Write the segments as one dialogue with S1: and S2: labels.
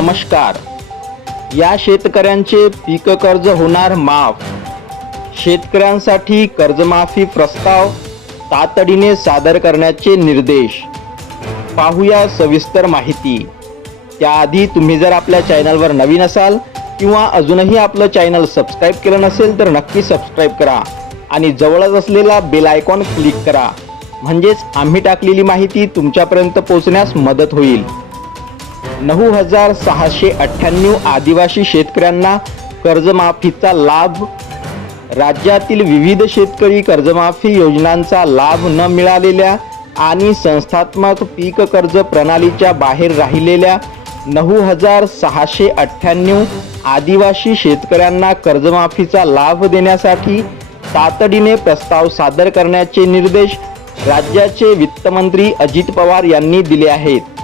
S1: नमस्कार. या शेतकऱ्यांचे पीक कर्ज होणार माफ. शेतकऱ्यांसाठी कर्जमाफी प्रस्ताव तातडीने सादर करण्याचे निर्देश. पाहूया सविस्तर माहिती. त्याआधी तुम्ही जर आपल्या चॅनलवर नवीन असाल किंवा अजूनही आपलं चॅनल सबस्क्राईब केलं नसेल तर नक्की सबस्क्राईब करा आणि जवळच असलेला बेल आयकॉन क्लिक करा. म्हणजेच आम्ही टाकलेली माहिती तुमच्यापर्यंत पोहोचण्यास मदत होईल. नऊ हजार सहाशे अठ्ठ्याण्णव आदिवासी शेतकऱ्यांना कर्जमाफीचा लाभ. राज्यातील विविध शेतकरी कर्जमाफी योजनांचा लाभ न मिळालेल्या आणि संस्थात्मक पीक कर्ज प्रणालीच्या बाहेर राहिलेल्या नऊ हजार सहाशे अठ्ठ्याण्णव आदिवासी शेतकऱ्यांना कर्जमाफीचा लाभ देण्यासाठी तातडीने प्रस्ताव सादर करण्याचे निर्देश राज्याचे वित्तमंत्री अजित पवार यांनी दिले आहेत.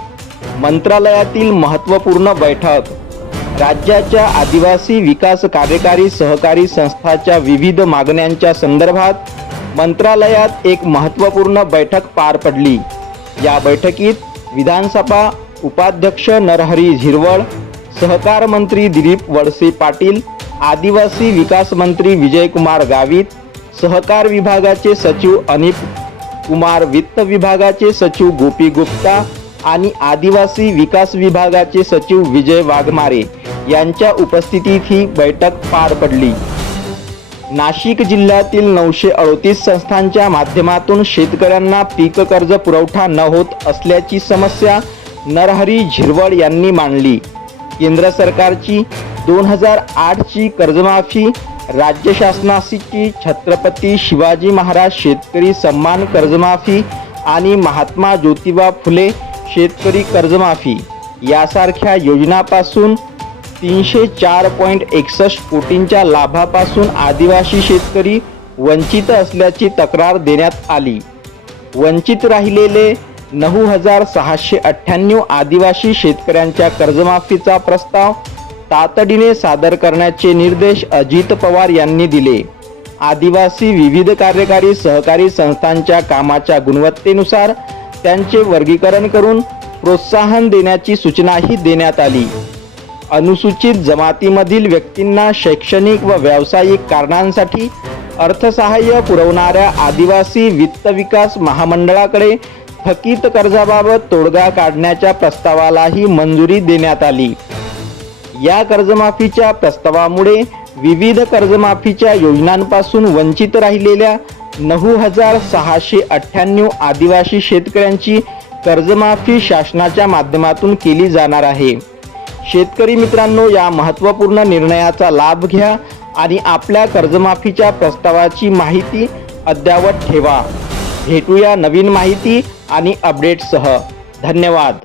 S1: मंत्रालयातील महत्त्वपूर्ण बैठक. राज्याच्या आदिवासी विकास कार्यकारी सहकारी संस्थाच्या विविध मागण्यांच्या संदर्भात मंत्रालयात एक महत्त्वपूर्ण बैठक पार पडली. या बैठकीत विधानसभा उपाध्यक्ष नरहरी झिरवळ सहकार मंत्री दिलीप वळसे पाटील आदिवासी विकास मंत्री विजयकुमार गावित सहकार विभागाचे सचिव अनिप कुमार वित्त विभागाचे सचिव गोपी गुप्ता आणि आदिवासी विकास विभागाचे सचिव विजय वाघमारे यांच्या उपस्थितीत ही बैठक पार पडली. नाशिक जिल्ह्यातील नऊशे अडतीस संस्थांच्या माध्यमातून शेतकऱ्यांना पीक कर्ज पुरवठा न होत असल्याची समस्या नरहरी झिरवळ यांनी मांडली. केंद्र सरकारची दोन हजार आठची कर्जमाफी राज्य शासनाची छत्रपती शिवाजी महाराज शेतकरी सन्मान कर्जमाफी आणि महात्मा ज्योतिबा फुले शेतकरी कर्जमाफी यासारख्या योजनापासून तीनशे चार पॉईंट एकसष्ट कोटींच्या लाभापासून आदिवासी शेतकरी वंचित असल्याची तक्रार देण्यात आली. वंचित राहिलेले नऊ हजार सहाशे अठ्ठ्याण्णव आदिवासी शेतकऱ्यांच्या कर्जमाफीचा प्रस्ताव तातडीने सादर करण्याचे निर्देश अजित पवार यांनी दिले. आदिवासी विविध कार्यकारी सहकारी संस्थांच्या कामाच्या गुणवत्तेनुसार त्यांचे वर्गीकरण करून प्रोत्साहन देण्याची सूचनाही देण्यात आली. अनुसूचित जमातीमधील व्यक्तींना शैक्षणिक व व्यावसायिक कारणांसाठी अर्थसहाय्य पुरवणाऱ्या आदिवासी वित्त विकास महामंडळाकडे थकीत कर्जाबाबत तोडगा काढण्याच्या प्रस्तावालाही मंजुरी देण्यात आली. या कर्जमाफीच्या प्रस्तावामुळे विविध कर्जमाफीच्या योजनांपासून वंचित राहिलेल्या नऊ हजार सहाशे अठ्ठ्याण्णव आदिवासी शेतकऱ्यांची कर्जमाफी शासनाच्या माध्यमातून केली जाणार आहे. शेतकरी मित्रांनो या महत्त्वपूर्ण निर्णयाचा लाभ घ्या आणि आपल्या कर्जमाफीच्या प्रस्तावाची माहिती अद्ययावत ठेवा. भेटूया नवीन माहिती आणि अपडेटसह धन्यवाद.